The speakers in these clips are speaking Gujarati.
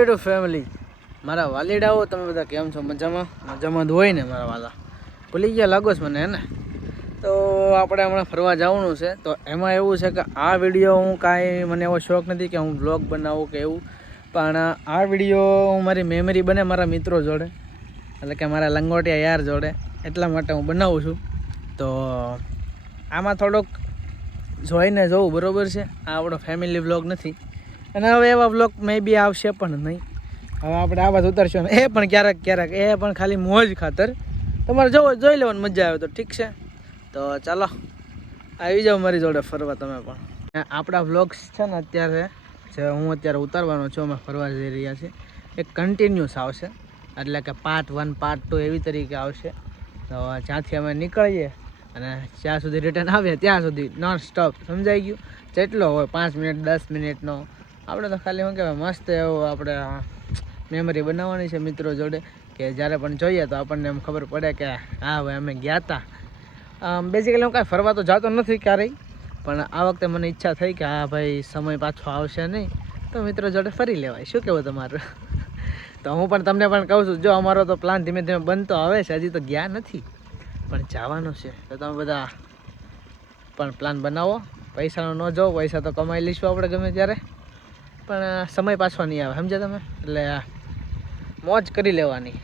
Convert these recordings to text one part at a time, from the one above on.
ફેમિલી, મારા વાલીડાઓ, તમે બધા કેમ છો? મજામાં? મજામાં જ હોય ને મારા વાલા? ભૂલી ગયા લાગો છો મને, હે ને? તો આપણે હમણાં ફરવા જવાનું છે. તો એમાં એવું છે કે આ વિડીયો હું કાંઈ મને એવો શોખ નથી કે હું બ્લોગ બનાવું કે એવું, પણ આ વિડીયો હું મારી મેમરી બને મારા મિત્રો જોડે, એટલે કે મારા લંગોટિયા યાર જોડે, એટલા માટે હું બનાવું છું. તો આમાં થોડોક જોઈને જોવું, બરાબર છે? આ આપણો ફેમિલી બ્લોગ નથી, અને હવે એવા બ્લોગ મે બી આવશે પણ નહીં. હવે આપણે આવા જ ઉતરશું, એ પણ ક્યારેક ક્યારેક, એ પણ ખાલી મોજ ખાતર. તમારે જોઈ લેવાની મજા આવે તો ઠીક છે. તો ચાલો આવી જાઓ મારી જોડે ફરવા તમે પણ. આપણા વ્લોગ્સ છે ને અત્યારે જે હું અત્યારે ઉતારવાનો છું, અમે ફરવા જઈ રહ્યા છીએ, એ કન્ટિન્યુઅસ આવશે, એટલે કે પાર્ટ 1 પાર્ટ 2 એવી તરીકે આવશે. તો જ્યાંથી અમે નીકળીએ અને જ્યાં સુધી રિટર્ન આવીએ ત્યાં સુધી નોન સ્ટોપ, સમજાઈ ગયું? જેટલો હોય 5 મિનિટ 10 મિનિટનો, આપણે તો ખાલી શું કહેવાય, મસ્ત એવું આપણે મેમરી બનાવવાની છે મિત્રો જોડે, કે જ્યારે પણ જોઈએ તો આપણને એમ ખબર પડે કે હા ભાઈ અમે ગયા હતા. બેઝિકલી હું કાંઈ ફરવા તો જતો નથી ક્યારેય, પણ આ વખતે મને ઈચ્છા થઈ કે હા ભાઈ સમય પાછો આવશે નહીં તો મિત્રો જોડે ફરી લેવાય. શું કહેવું તમારું? તો હું પણ તમને પણ કહું છું, જો અમારો તો પ્લાન ધીમે ધીમે બનતો આવે છે, હજી તો ગયા નથી પણ જવાનું છે. તો તમે બધા પણ પ્લાન બનાવો. પૈસાનો ન જાઓ, પૈસા તો કમાઈ લઈશું આપણે ગમે ત્યારે, પણ સમય પાછો નહીં આવે, સમજ્યા તમે? એટલે મોજ કરી લેવાની.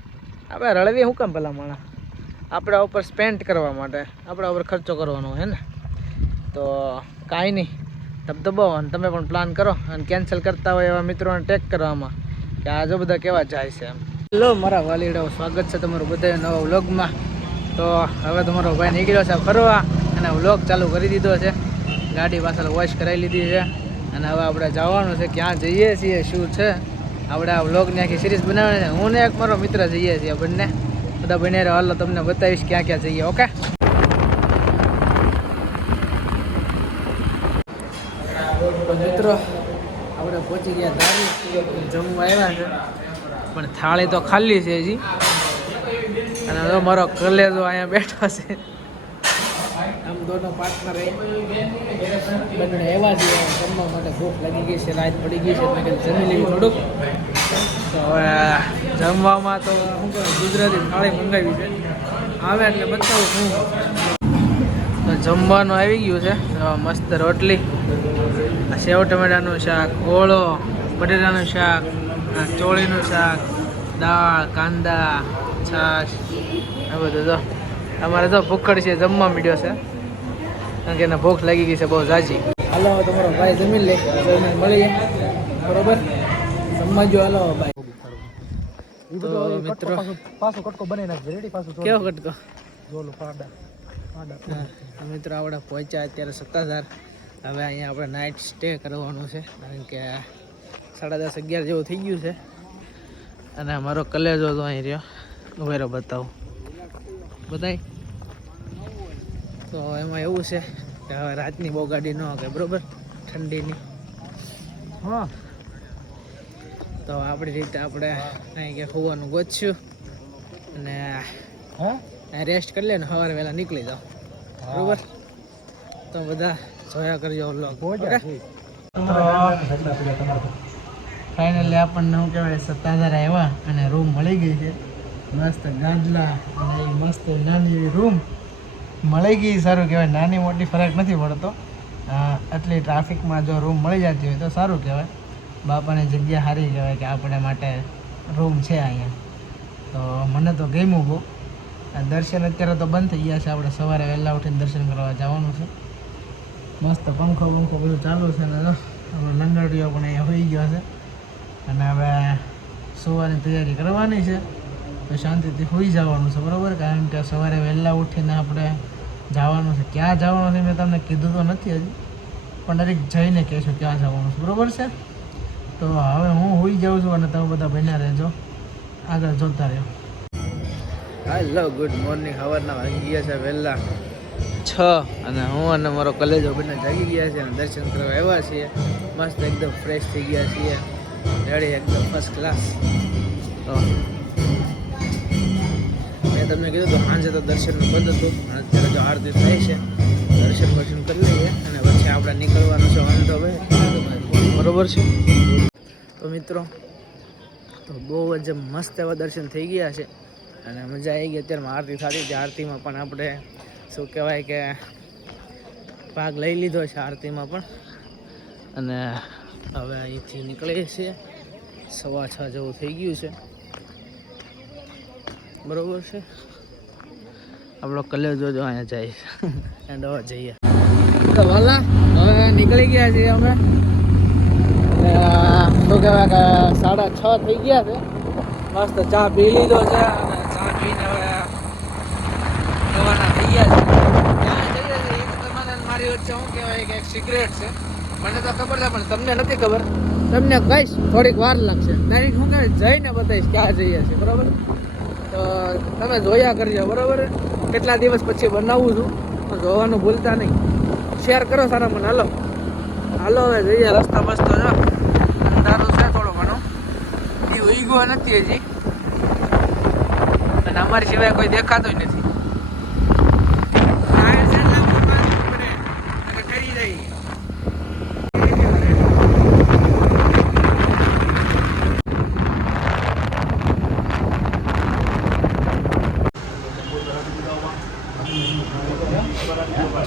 આપણે રળવી શું કામ ભલા માણા? આપણા ઉપર સ્પેન્ડ કરવા માટે, આપણા ઉપર ખર્ચો કરવાનો, હે ને? તો કાંઈ નહીં, દબાવો. તમે પણ પ્લાન કરો અને કેન્સલ કરતા હોય એવા મિત્રોને ટેગ કરવામાં કે આ જો બધા કેવા જાય છે એમ. હેલો મારા વાલીડાઓ, સ્વાગત છે તમારું બધા નવા વ્લોગમાં. તો હવે તમારો ભાઈ નીકળ્યો છે ફરવા અને વ્લોગ ચાલુ કરી દીધો છે. ગાડી પાછળ વોશ કરાવી લીધી છે અને હવે આપણે જવાનું છે. ક્યાં જઈએ છીએ, શું છે, આપણે આ વ્લોગની આખી સિરીઝ બનાવવાની છે. હું ને એક મારો મિત્ર જઈએ છીએ, બંને બધા બને રહ્યો. હાલો તમને બતાવીશ ક્યાં ક્યાં જઈએ. ઓકે, તો મિત્રો આપણે પહોંચી ગયા ધારી, જમવા આવ્યા છે, પણ થાળી તો ખાલી છે હજી. અને હવે મારો કલેજો અહીંયા બેઠો છે. આમ દોનો પાર્ટનર બંને એવા છે, જમવા માટે ભૂખ લાગી ગઈ છે, રાત પડી ગઈ છે, મેં જમી લેવી થોડુંક. તો હવે જમવામાં તો શું કહે, ગુજરાતી થાળી મંગાવી છે, આવે એટલે બતાવું હું. તો જમવાનું આવી ગયું છે, મસ્ત રોટલી, સેવ ટમેટાનું શાક, ઓળો, બટેટાનું શાક, ચોળીનું શાક, દાળ, કાંદા, છાશ, આ બધું. તો અમારે તો ભૂખડ છે, જમવા મળ્યો છે, કારણ કે એને ભૂખ લાગી ગઈ છે બહુ ઝાઝી. હાલો તમારો ભાઈ જમીન લે, મળીએ, બરોબર? જમવા જો. હાલો ભાઈ. તો મિત્રો પાછો કટકો બનાવી નાખજો, રેડી? પાછો કેવો કટકો? જોલો પાડા. મિત્રો આપણે પહોંચ્યા અત્યારે સત્તાધાર. હવે અહીંયા આપણે નાઇટ સ્ટે કરવાનું છે, કારણ કે 10:30 11 જેવું થઈ ગયું છે. અને મારો કલેજો તો અહીં રહ્યો, ઉભેરો બતાવું, બતાય. તો એમાં એવું છે કે હવે રાતની બહુ ગાડી ન આવે, બરાબર? ઠંડીની. હા, તો આપણી રીતે આપણે અહીં કે હોવાનું ગોતશું અને રેસ્ટ કરી લે ને સવારે વહેલા નીકળી જાઓ, બરાબર? તો બધા જોયા કરજો વ્લોગ. ફાઇનલી આપણને શું કહેવાય, સત્તાધાર આવ્યા અને રૂમ મળી ગઈ છે. મસ્ત ગાદલા અને મસ્ત નાની એવી રૂમ મળી ગઈ. સારું કહેવાય, નાની મોટી ફરક નથી પડતો. આટલી ટ્રાફિકમાં જો રૂમ મળી જતી હોય તો સારું કહેવાય. બાપાની જગ્યા સારી કહેવાય કે આપણે માટે રૂમ છે અહીંયા. તો મને તો ગમ્યું બહુ. દર્શન અત્યારે તો બંધ થઈ ગયા છે, આપણે સવારે વહેલા ઉઠીને દર્શન કરવા જવાનું છે. મસ્ત પંખો બધું ચાલુ છે ને આપણો લંગડીઓ પણ અહીંયા હોઈ ગયો છે. અને હવે સુવાની તૈયારી કરવાની છે, તો શાંતિથી હોઈ જવાનું છે, બરાબર? કારણ કે સવારે વહેલા ઉઠીને આપણે જવાનું છે. ક્યાં જવાનું છે મેં તમને કીધું તો નથી હજી, પણ ડાયરેક્ટ જઈને કહેશું ક્યાં જવાનું છે, બરાબર છે? તો હવે હું હોઈ જાઉં છું અને તમે બધા બન્યા રહેજો, આગળ જોતા રહ્યો. Hello, good morning. સવારના વાગી ગયા છે વહેલા 6 અને હું અને મારો કલેજો બંને જાગી ગયા છે અને દર્શન કરવા આવ્યા છીએ. મસ્ત એકદમ ફ્રેશ થઈ ગયા છીએ, રેડી, એકદમ ફર્સ્ટ ક્લાસ. તો મેં તમને કીધું તો સાંજે તો દર્શનનું બંધ હતું, અને અત્યારે જો આરતી થાય છે, દર્શન કરી લઈએ અને પછી આપણે નીકળવાનું છે વાંધો ભાઈ, બરોબર છે? તો મિત્રો તો બહુ જ મસ્ત એવા દર્શન થઈ ગયા છે અને મજા આવી ગઈ. અત્યારમાં આરતી થતી હતી, આરતીમાં પણ આપણે શું કહેવાય કે ભાગ લઈ લીધો છે આરતીમાં પણ. અને હવે અહીંથી નીકળીએ છીએ, 6:15 જેવું થઈ ગયું છે, બરોબર છે. આપણો કલેજો જો અહીંયા જાય એન્ડ હવે જઈએ તો વાલા હવે નીકળી ગયા છીએ અમે. શું કહેવાય કે 6:30 થઈ ગયા છે. મસ્ત ચા પી લીધો છે અને ચા પીને હવે રવાના થઈ ગયા છે. ત્યાં જઈએ છીએ એક તમને મારી વચ્ચે શું કહેવાય કે એક સિક્રેટ છે, મને તો ખબર છે પણ તમને નથી ખબર. તમને કહીશ થોડીક વાર લાગશે, ડાયરેક્ટ શું કહેવાય જઈને બતાવીશ ક્યાં જઈએ છીએ, બરાબર. તો તમે જોયા કરજો, બરાબર. કેટલા દિવસ પછી બનાવું છું તો જોવાનું ભૂલતા નહીં. શેર કરો સારા મને. હાલો હાલો હવે જઈએ. રસ્તા બસતો જો અંધારું છે થોડો ઘણો, એ ઉઈગો નથી હજી અને અમારી સિવાય કોઈ દેખાતું નથી.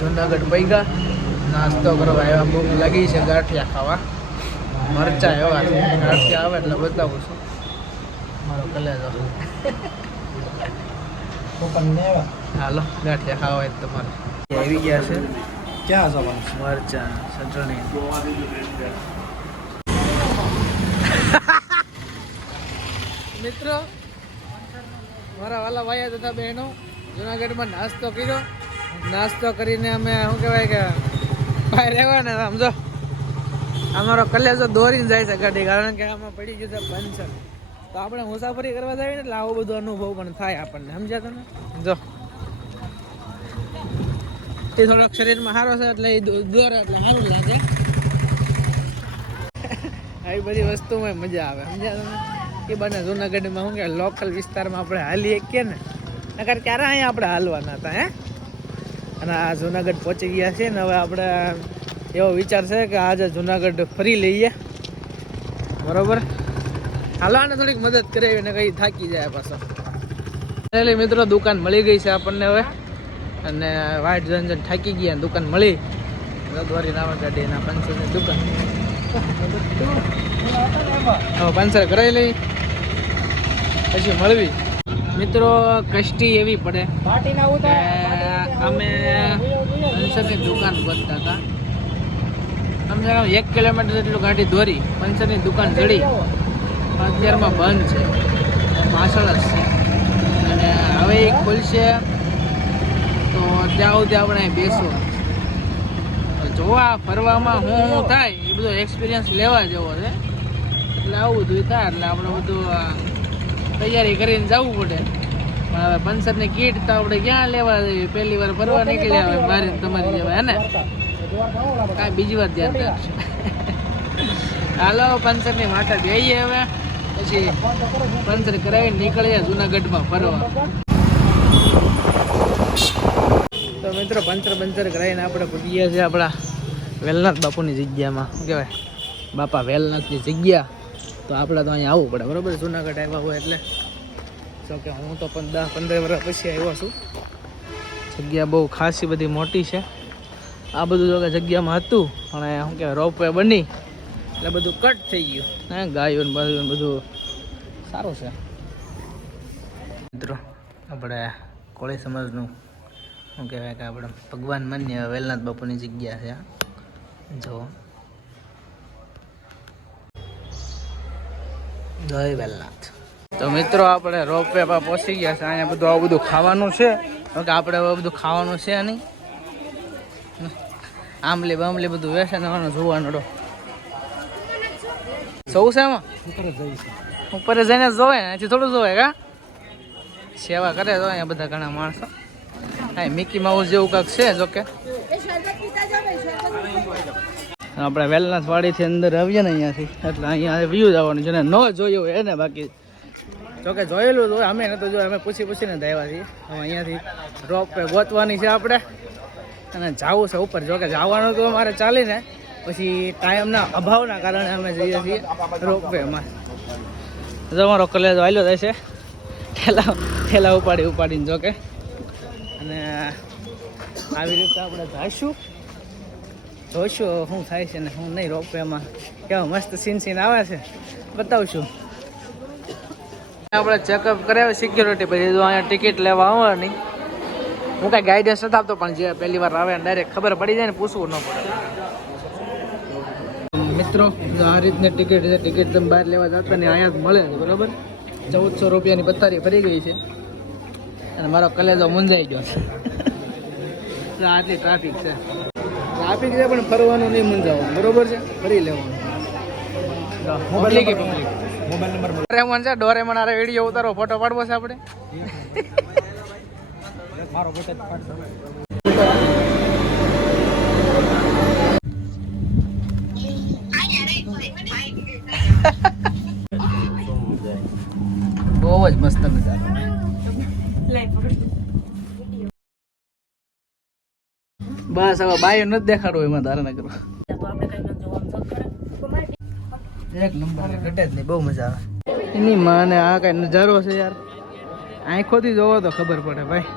જુનાગઢ પૈગા નાસ્તો કરવા આવ્યા. ભૂખ લાગી છે, ગાંઠિયા ખાવા. મરચા એવા છે, ગાંઠિયા આવે એટલે બતાવું છું. મારો કલેજો હાલો ગાંઠિયા ખાવા હોય તમારે આવી ગયા છે. ક્યાં જવાનું? મરચા ચટણી. મિત્રો મારા વાલા ભાઈ તથા બહેનો જુનાગઢમાં નાસ્તો કર્યો. નાસ્તો કરીને અમે શું કહેવાય કે બહાર રહેવાના સમજો. અમારો કલેજો દોરીને જાય છે ગાડી, કારણ કે આમાં પડી ગયું છે પંચર. તો આપણે મુસાફરી કરવા જઈએ ને એટલે આવો બધો અનુભવ પણ થાય આપણને, સમજ્યા તમે? જો એ થોડોક શરીરમાં સારો છે એટલે એ દોરે એટલે સારું લાગે. આવી બધી વસ્તુમાં મજા આવે, સમજ્યા તમે? એ બને જુનાગઢમાં શું કે લોકલ વિસ્તારમાં આપણે હાલીએ કે ને, નકર ક્યારે અહીંયા આપણે હાલવાના હતા હે. અને આ જુનાગઢ પહોંચી ગયા છે ને હવે આપણે એવો વિચાર છે કે આજે જુનાગઢ ફરી લઈએ, બરોબર. હાલો આને થોડીક મદદ કરાવી ને કઈ થાકી જાય પાછો. એટલે મિત્રો દુકાન મળી ગઈ છે આપણને હવે, અને વાઇટ જન થાકી ગયા, દુકાન મળી. રદવારી નાવા ગાડીના પંચરની દુકાન. હવે પંચર કરાવી લઈ પછી મળવી. મિત્રો કષ્ટી એવી પડે કે અમે પંચરની દુકાન ગોતતા હતા. સમજો 1 કિલોમીટર જેટલું ગાડી દોરી, પંચરની દુકાન જડી, અત્યારમાં બંધ છે, પાછળ જ છે. અને હવે એક ખુલશે તો ત્યાં સુધી આપણે બેસવું. જોવા ફરવામાં શું થાય એ બધો એક્સપિરિયન્સ લેવા જેવો છે. એટલે આવું બધું થાય એટલે આપણે બધું તૈયારી કરીને જવું પડે. પણ હવે પંચરની કીટ તો આપણે ક્યાં લેવા જઈએ? પહેલી વાર ફરવા નીકળ્યા હોય મારી તમારી જેવા, હે ને? કાંઈ બીજી વાર ધ્યાન રાખશે. હાલો પંચરની માથે જઈએ હવે, પછી પંચર કરાવીને નીકળીએ જુનાગઢમાં ફરવા. તો મિત્રો પંચર કરાવીને આપણે પૂછી ગયા છીએ આપણા વેલનાથ બાપુની જગ્યામાં. શું કહેવાય બાપા વેલનાથની જગ્યા. તો આપણે તો અહીંયા આવવું પડે, બરાબર. જુનાગઢ આવ્યા હોય એટલે. જો કે હું તો 10-15 વર્ષ પછી આવ્યો છું. જગ્યા બહુ ખાસી બધી મોટી છે. આ બધું જો કે જગ્યામાં હતું પણ શું કહેવાય રોપવે બની એટલે બધું કટ થઈ ગયું. હા ગાયો ને બધું સારું છે. મિત્રો આપણે કોળી સમાજનું શું કહેવાય કે આપણે ભગવાન માન્ય વેલનાથ બાપુની જગ્યા છે. જો જય વેલનાથ. તો મિત્રો આપણે રોપવે પર પહોંચી ગયા છે. અહીંયા બધું આવું બધું ખાવાનું છે, કે આપણે હવે બધું ખાવાનું છે નહીં. આંબલી બાંબલી બધું વેચાવાનું જોવાનું. સૌ છે એમાં ઉપર જઈને જોવે ને, અહીંથી થોડું જોવે કા સેવા કરે તો અહીંયા બધા ઘણા માણસો. હા મિકી માઉસ જેવું કાંક છે. જોકે આપણે વેલનાથ વાડીથી અંદર આવીએ ને અહીંયાથી એટલે અહીંયા વ્યૂ જવાનું છે ને. ન જોયું હોય ને, બાકી જોકે જોયેલું તો અમે નતો જોયું, અમે પૂછીને જ આવ્યા છીએ. હવે અહીંયાથી રોપવે ગોતવાની છે આપણે અને જવું છે ઉપર. જોકે જવાનું તો અમારે ચાલીને, પછી ટાઈમના અભાવના કારણે અમે જઈએ છીએ રોપવેમાં. જો અમારો કલેજ વાયલો જાય છે ઠેલા ઉપાડીને જો કે અને આવી રીતે આપણે જઈશું જોઈશું શું થાય છે ને શું નહીં. રોપવેમાં કેવા મસ્ત સીન આવે છે બતાવશું. આપણે ચેકઅપ કરાવ્યું સિક્યોરિટી, પછી જો અહીંયા ટિકિટ લેવા આવવાની. હું કાંઈ ગાઈડન્સ નથી આપતો, પણ જે પહેલી વાર આવે ડાયરેક્ટ ખબર પડી જાય ને પૂછવું ન પડે. મિત્રો જો આ રીતની ટિકિટ છે. ટિકિટ તમે બહાર લેવા જતા ને અહીંયા જ મળે છે બરાબર. 1400 રૂપિયાની પથારી ફરી ગઈ છે અને મારો કલેજો મૂંઝાઈ ગયો છે. આટલી ટ્રાફિક છે પણ ફરવાનું નહીં મૂંઝાવવાનું બરોબર છે, ફરી લેવાનું. પબ્લિક મોબાઈલ નંબર ડોરેમોન છે. ડોરેમોન આરે વિડીયો ઉતારો, ફોટો પાડવો છે આપણે. મારો ફોટો પાડજો. બહુ જ મસ્ત નજારો. બસ હવે બાયો નથી દેખાડવું એમાં ધારણા કરો. એક નંબર ઘટે જ નહીં, બહુ મજા આવે એની માને. આ કઈ નજારો છે યાર, આંખોથી જોવો તો ખબર પડે ભાઈ.